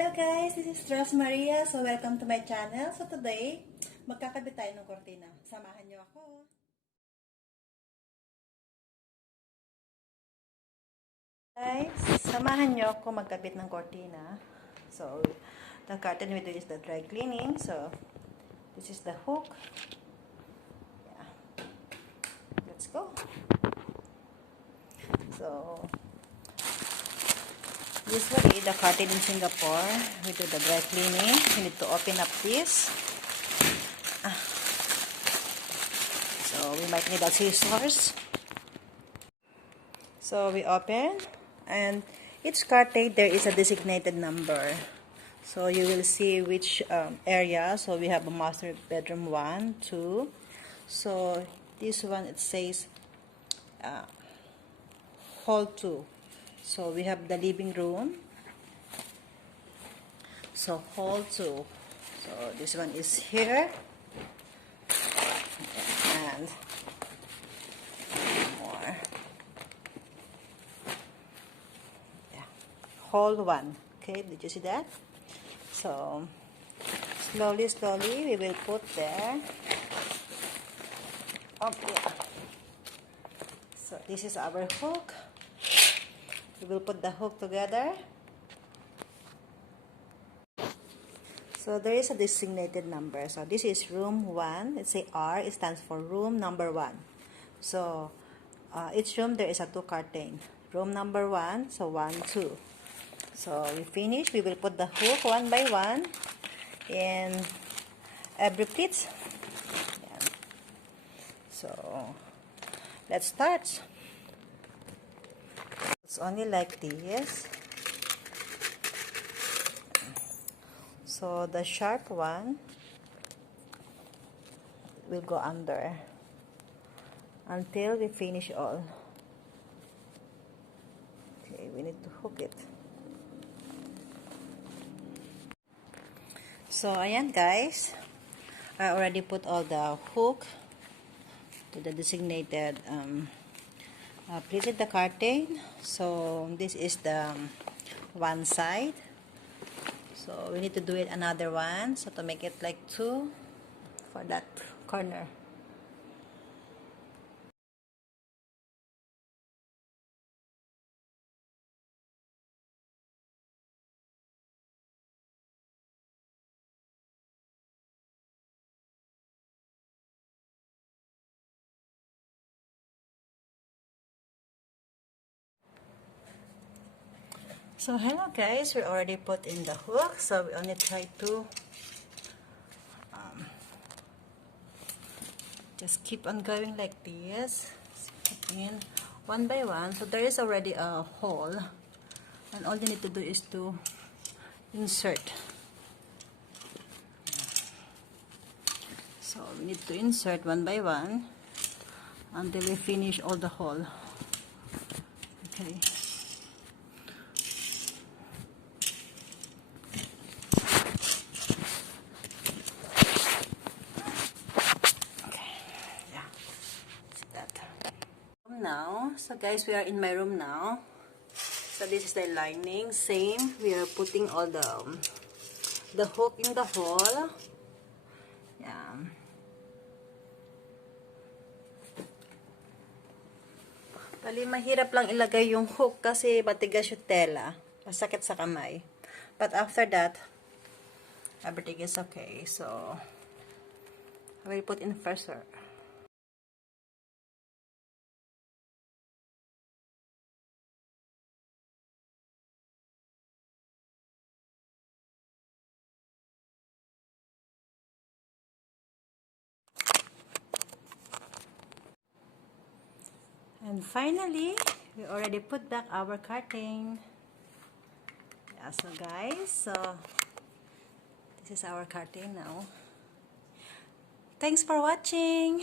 Hello guys, this is Ros Maria. So welcome to my channel. So today, magkakabit tayo ng kortina. Samahan niyo ako. Guys, samahan niyo ako magkabit ng kortina. So the curtain we do is the dry cleaning. So this is the hook. Yeah. Let's go. So usually, the curtain in Singapore, we do the dry cleaning. We need to open up this. So, we might need a scissors. So, we open. And each curtain, there is a designated number. So, you will see which area. So, we have a master bedroom 1, 2. So, this one, it says hall 2. So, we have the living room. So, hall 2. So, this one is here. And more. Yeah. Hall 1. Okay, did you see that? So, slowly, we will put there. Okay. So, this is our hook. We will put the hook together. So there is a designated number. So this is room 1. Let's say R. It stands for room number 1. So each room there is a 2 curtain. Room number 1. So 1, 2. So we finish. We will put the hook one by one in every pleats. Yeah. So let's start. It's only like this. So the sharp one will go under until we finish all. Okay, we need to hook it. So ayan guys, I already put all the hook to the designated pleated the curtain. So this is the one side. So we need to do it another one. So to make it like 2 for that corner. So hello guys, we already put in the hook. So we only try to just keep on going like this. Put in one by one. So there is already a hole, and all you need to do is to insert. So we need to insert one by one until we finish all the hole. Okay. Now, so guys, we are in my room now. So this is the lining. Same, we are putting all the hook in the hole. Yeah. Bali, mahirap lang ilagay yung hook kasi matigas yung tela. Masakit sa kamay. But after that, everything is okay. So, I will put in first. And finally, we already put back our curtain. Yeah, so guys, so this is our curtain now. Thanks for watching.